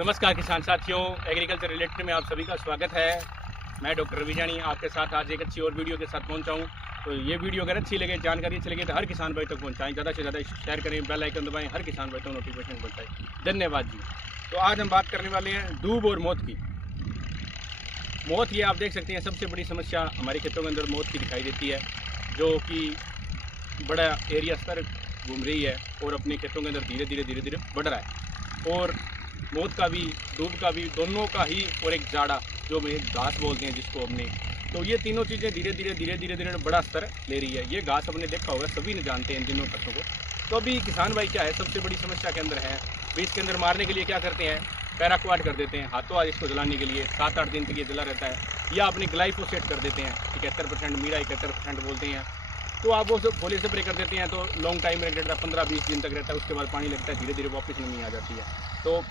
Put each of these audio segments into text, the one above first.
नमस्कार किसान साथियों, एग्रीकल्चर रिलेटेड में आप सभी का स्वागत है। मैं डॉक्टर रवि जानी आपके साथ आज एक अच्छी और वीडियो के साथ पहुंचा हूं। तो ये वीडियो अगर अच्छी लगे, जानकारी अच्छी लगे तो हर किसान भाई तक पहुंचाएं, ज़्यादा से ज़्यादा शेयर करें, बेल आइकन दबाएं, हर किसान भाई तक नोटिफिकेशन पहुंचाएं। धन्यवाद जी। तो आज हम बात करने वाले हैं डूब और मौत की। मौत ये आप देख सकते हैं सबसे बड़ी समस्या हमारे खेतों के अंदर मौत की दिखाई देती है, जो कि बड़ा एरिया स्तर घूम रही है और अपने खेतों के अंदर धीरे धीरे बढ़ रहा है। और मौत का भी, डूब का भी, दोनों का ही, और एक जाड़ा जो हमें घास बोलते हैं जिसको हमने, तो ये तीनों चीज़ें धीरे धीरे बड़ा स्तर ले रही है। ये घास हमने देखा होगा, सभी ने जानते हैं इन दिनों फसलों को। तो अभी किसान भाई क्या है, सबसे बड़ी समस्या के अंदर है। भी इसके अंदर मारने के लिए क्या करते हैं, पैराक्वाट कर देते हैं हाथों आज इसको जलाने के लिए, 7-8 दिन तक ये जला रहता है। या अपने ग्लाइफोसेट कर देते हैं 71%, मीरा 71% बोलते हैं। तो आप वो सब फोलियर स्प्रे कर देते हैं तो लॉन्ग टाइम रहता है, 15-20 दिन तक रहता है। उसके बाद पानी लगता है, धीरे वापस नमी आ जाती है। तो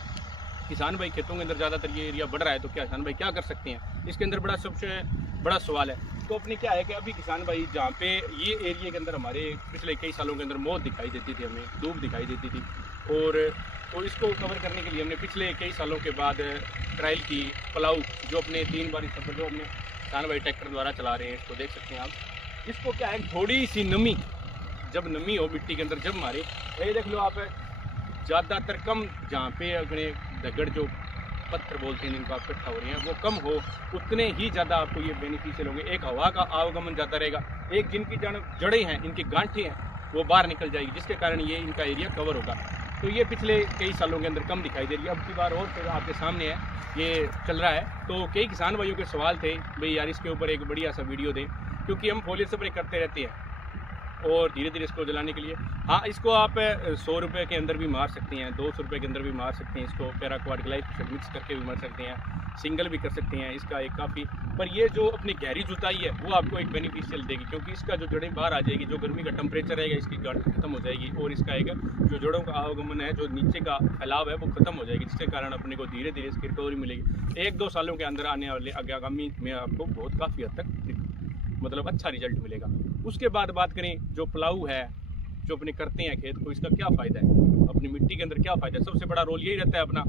किसान भाई खेतों के अंदर ज़्यादातर ये एरिया बढ़ रहा है, तो क्या किसान भाई क्या कर सकते हैं? इसके अंदर सबसे बड़ा सवाल है। तो अपने क्या है कि अभी किसान भाई जहाँ पे ये एरिया के अंदर हमारे पिछले कई सालों के अंदर मौत दिखाई देती थी, हमें डूब दिखाई देती थी, और तो इसको कवर करने के लिए हमने पिछले कई सालों के बाद ट्रायल की प्लाऊ, जो अपने 3 बार सफर जो अपने किसान भाई ट्रैक्टर द्वारा चला रहे हैं, इसको देख सकते हैं आप। इसको क्या है, थोड़ी सी नमी, जब नमी हो मिट्टी के अंदर, जब मारे, ये देख लो आप, ज़्यादातर कम जहाँ पे अपने दगड़ जो पत्थर बोलते हैं जिनको आप इकट्ठा हो रहे हैं, वो कम हो, उतने ही ज़्यादा आपको ये बेनिफिशियल होंगे। एक हवा का आवागमन जाता रहेगा, एक जिनकी जड़ें हैं, इनकी गांठें हैं, वो बाहर निकल जाएगी, जिसके कारण ये इनका एरिया कवर होगा। तो ये पिछले कई सालों के अंदर कम दिखाई दे रही है। अब की बार और फिर आपके सामने है, ये चल रहा है। तो कई किसान भाइयों के सवाल थे, भाई यार इसके ऊपर एक बढ़िया सा वीडियो दें, क्योंकि हम फोलियर स्प्रे करते रहते हैं और धीरे इसको जलाने के लिए। हाँ, इसको आप 100 रुपये के अंदर भी मार सकते हैं, 200 रुपये के अंदर भी मार सकते हैं। इसको पैराक्वाट ग्लाइफोसेट मिक्स करके भी मार सकते हैं, सिंगल भी कर सकते हैं। इसका एक काफ़ी, पर ये जो अपनी गहरी जुताई है वो आपको एक बेनिफिशियल देगी, क्योंकि इसका जो जड़ें बाहर आ जाएगी, जो गर्मी का टेम्परेचर रहेगा इसकी गांठ खत्म हो जाएगी, और इसका एक जो जड़ों का आवागमन है, जो नीचे का फैलाव है, वो खत्म हो जाएगी, जिसके कारण अपने को धीरे इसकी रिकवरी मिलेगी। 1-2 सालों के अंदर आने वाले आगामी में आपको बहुत काफ़ी हद तक मतलब अच्छा रिजल्ट मिलेगा। उसके बाद बात करें जो प्लाऊ है, जो अपने करते हैं खेत को, इसका क्या फ़ायदा है, अपनी मिट्टी के अंदर क्या फ़ायदा है? सबसे बड़ा रोल यही रहता है अपना,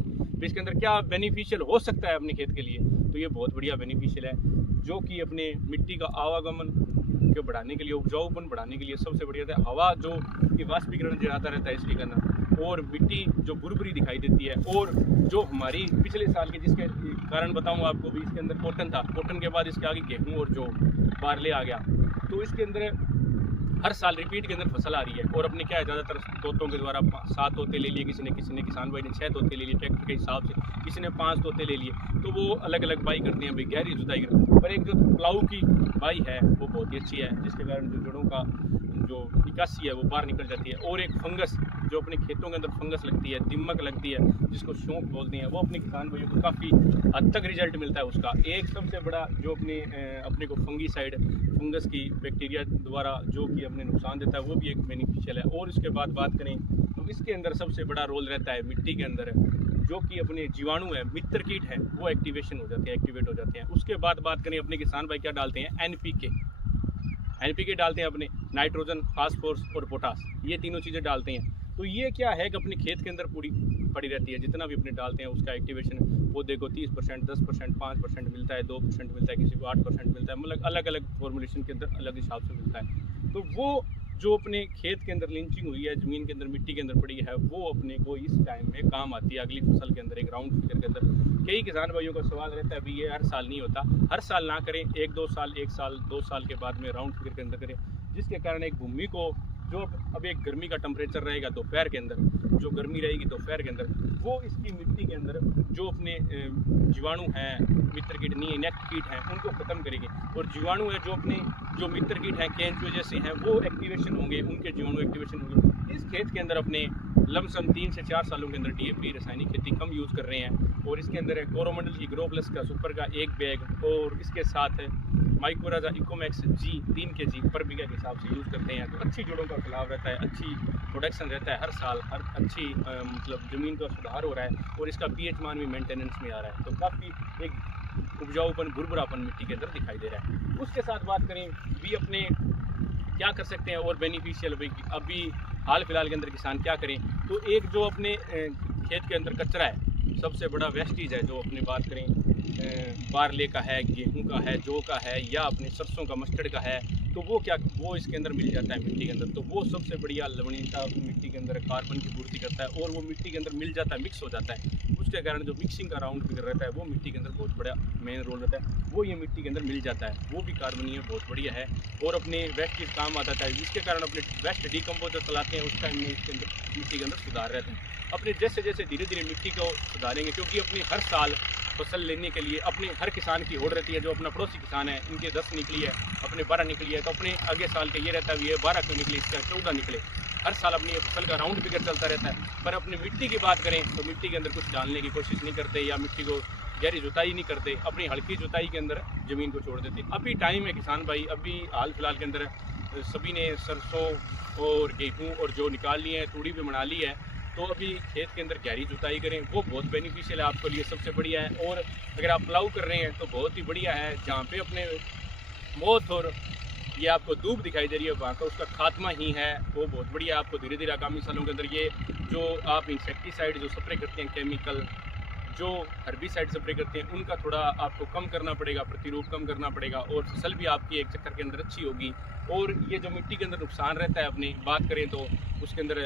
इसके अंदर क्या बेनिफिशियल हो सकता है अपने खेत के लिए। तो ये बहुत बढ़िया बेनिफिशियल है, जो कि अपने मिट्टी का आवागमन को बढ़ाने के लिए, उपजाऊपन बढ़ाने के लिए सबसे बढ़िया है। हवा जो कि वाष्पीकरण ज़्यादा रहता है इसके अंदर, और मिट्टी जो बुरबुरी दिखाई देती है, और जो हमारी पिछले साल के, जिसके कारण बताऊँ आपको, भी इसके अंदर कॉटन था, कॉटन के बाद इसके आगे गेहूँ और जो बारले आ गया। तो इसके अंदर हर साल रिपीट के अंदर फसल आ रही है। और अपने क्या है, ज़्यादातर तोतों के द्वारा 7 तोते ले लिए, किसी ने किसान भाई ने 6 तोते ले लिए ट्रैक्टर के हिसाब से, किसी ने 5 तोते ले लिए। तो वो अलग अलग बाई करते हैं, भाई गहरी जुताई करते हैं। पर एक जो प्लाऊ की बाई है वो बहुत ही अच्छी है, जिसके कारण जो जड़ों का जो निकासी है वो बाहर निकल जाती है। और एक फंगस, जो अपने खेतों के अंदर फंगस लगती है, दीमक लगती है, जिसको शौक बोलते हैं, वो अपने किसान भाइयों को काफ़ी हद तक रिजल्ट मिलता है उसका। एक सबसे बड़ा जो अपने को फंगीसाइड, फंगस की बैक्टीरिया द्वारा जो कि अपने नुकसान देता है, वो भी एक बेनिफिशियल है। और इसके बाद बात करें तो इसके अंदर सबसे बड़ा रोल रहता है मिट्टी के अंदर, जो कि अपने जीवाणु है, मित्र कीट है, वो एक्टिवेट हो जाते हैं। उसके बाद बात करें अपने किसान भाई क्या डालते हैं, एनपीके डालते हैं, अपने नाइट्रोजन, फास्फोरस और पोटास, ये तीनों चीज़ें डालते हैं। तो ये क्या है कि अपने खेत के अंदर पूरी पड़ी रहती है, जितना भी अपने डालते हैं उसका एक्टिवेशन पौधे को 30%, 10%, 5% मिलता है, 2% मिलता है, किसी को 8% मिलता है, मतलब अलग अलग फॉर्मुलेशन के अंदर अलग हिसाब से मिलता है। तो वो जो अपने खेत के अंदर लिंचिंग हुई है, ज़मीन के अंदर, मिट्टी के अंदर पड़ी है, वो अपने को इस टाइम में काम आती है, अगली फसल के अंदर, एक राउंड फिगर के अंदर। कई किसान भाइयों का सवाल रहता है, अभी ये हर साल नहीं होता, हर साल ना करें, 1-2 साल, 1 साल 2 साल के बाद में राउंड फिगर के अंदर करें, जिसके कारण एक भूमि को जो अब एक गर्मी का टेम्परेचर रहेगा दोपहर के अंदर, जो गर्मी रहेगी दोपहर के अंदर, वो इसकी मिट्टी के अंदर जो अपने जीवाणु हैं, मित्र कीट नहीं, इनेक्ट कीट हैं, उनको ख़त्म करेंगे। और जीवाणु है जो अपने जो मित्र कीट हैं, केंच वजह से हैं, वो एक्टिवेशन होंगे, उनके जीवाणु एक्टिवेशन होंगे। इस खेत के अंदर अपने लमसम 3 से 4 सालों के अंदर डीएपी रासायनिक खेती कम यूज़ कर रहे हैं, और इसके अंदर कोरोमंडल की ग्रो प्लस का सुपर का 1 बैग, और इसके साथ माइक्रोराजा इकोमैक्स जी 3 kg पर बीघा के हिसाब से यूज़ करते हैं। तो अच्छी जड़ों का फैलाव रहता है, अच्छी प्रोडक्शन रहता है, हर साल हर अच्छी मतलब ज़मीन का सुधार हो रहा है, और इसका पीएच मान भी मेंटेनेंस में आ रहा है। तो काफ़ी एक उपजाऊपन, भुरभुरापन मिट्टी के अंदर दिखाई दे रहा है। उसके साथ बात करें भी अपने क्या कर सकते हैं और बेनिफिशियल, अभी हाल फिलहाल के अंदर किसान क्या करें, तो एक जो अपने खेत के अंदर कचरा है, सबसे बड़ा वेस्टीज है जो अपनी बात करें बारले का है, गेहूं का है, जौ का है या अपने सरसों का, मस्टर्ड का है, तो वो इसके अंदर मिल जाता है मिट्टी के अंदर। तो वो सबसे बढ़िया लवणीयता मिट्टी के अंदर कार्बन की पूर्ति करता है और वो मिट्टी के अंदर मिल जाता है, मिक्स हो जाता है। उसके कारण जो मिक्सिंग का राउंड फिगर रहता है वो मिट्टी के अंदर बहुत बड़ा मेन रोल रहता है, वो ये मिट्टी के अंदर मिल जाता है। वो भी कार्बनीय बहुत बढ़िया है और अपने वेस्ट के काम आता है, जिसके कारण अपने वेस्ट डिकम्पोजर चलाते हैं उस टाइम में इसके अंदर मिट्टी के अंदर सुधार रहते हैं। अपने जैसे जैसे धीरे धीरे मिट्टी को सुधारेंगे, क्योंकि अपनी हर साल फसल लेने के लिए अपने हर किसान की होड़ रहती है। जो अपना पड़ोसी किसान है, इनके 10 निकली है, अपने 12 निकली है, तो अपने अगले साल के ये रहता है 12 क्यों निकली, इसका 14 निकले। हर साल अपनी फसल का राउंड फिगर चलता रहता है। पर अपनी मिट्टी की बात करें तो मिट्टी के अंदर कुछ डालने की कोशिश नहीं करते या मिट्टी को गहरी जुताई नहीं करते, अपनी हल्की जुताई के अंदर ज़मीन को छोड़ देते। अभी टाइम है किसान भाई, अभी हाल फिलहाल के अंदर सभी ने सरसों और गेहूँ और जो निकाल लिए हैं, तूड़ी भी बना ली है, तो अभी खेत के अंदर गहरी जुताई करें, वो बहुत बेनिफिशियल है आपके लिए, सबसे बढ़िया है। और अगर आप प्लाऊ कर रहे हैं तो बहुत ही बढ़िया है। जहाँ पे अपने मौत और ये आपको धूप दिखाई दे रही है वहाँ का उसका खात्मा ही है, वो बहुत बढ़िया है। आपको धीरे धीरे आगामी सालों के अंदर ये जो आप इंसेक्टिसाइड जो स्प्रे करते हैं, केमिकल जो हर्बिसाइड स्प्रे करते हैं, उनका थोड़ा आपको कम करना पड़ेगा, प्रतिरूप कम करना पड़ेगा और फसल भी आपकी एक चक्कर के अंदर अच्छी होगी। और ये जो मिट्टी के अंदर नुकसान रहता है अपनी बात करें तो उसके अंदर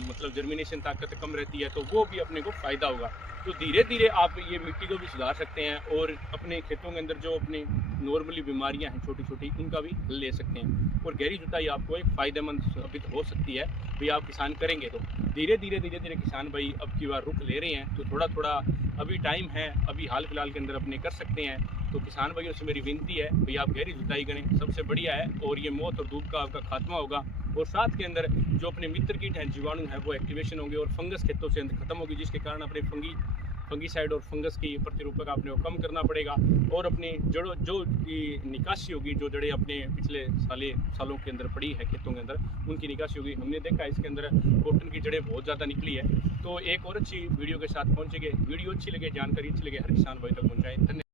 मतलब जर्मिनेशन ताकत कम रहती है, तो वो भी अपने को फ़ायदा होगा। तो धीरे धीरे आप ये मिट्टी को भी सुधार सकते हैं और अपने खेतों के अंदर जो अपनी नॉर्मली बीमारियां हैं छोटी छोटी, उनका भी हल ले सकते हैं। और गहरी जुताई आपको एक फ़ायदेमंद साबित हो सकती है भाई, आप किसान करेंगे तो। धीरे धीरे किसान भाई अब की बार रुख ले रहे हैं, तो थोड़ा थोड़ा अभी टाइम है, अभी हाल फिलहाल के अंदर अपने कर सकते हैं। तो किसान भाइयों से मेरी विनती है भाई, आप गहरी जुताई करें, सबसे बढ़िया है। और ये मौत और धूप का आपका खात्मा होगा और साथ के अंदर जो अपने मित्र कीट हैं, जीवाणु हैं, वो एक्टिवेशन होंगे और फंगस खेतों से अंदर खत्म होगी, जिसके कारण अपने फंगीसाइड और फंगस की प्रतिरूपक आपने वो कम करना पड़ेगा। और अपनी जड़ों जो की निकासी होगी, जो जड़ें अपने पिछले सालों के अंदर पड़ी है खेतों के अंदर, उनकी निकासी होगी। हमने देखा इसके अंदर कॉटन की जड़ें बहुत ज़्यादा निकली है। तो एक और अच्छी वीडियो के साथ पहुँचेंगे। वीडियो अच्छी लगे, जानकारी अच्छी लगे, हर किसान भाई तक पहुँचाएँ। धन्यवाद।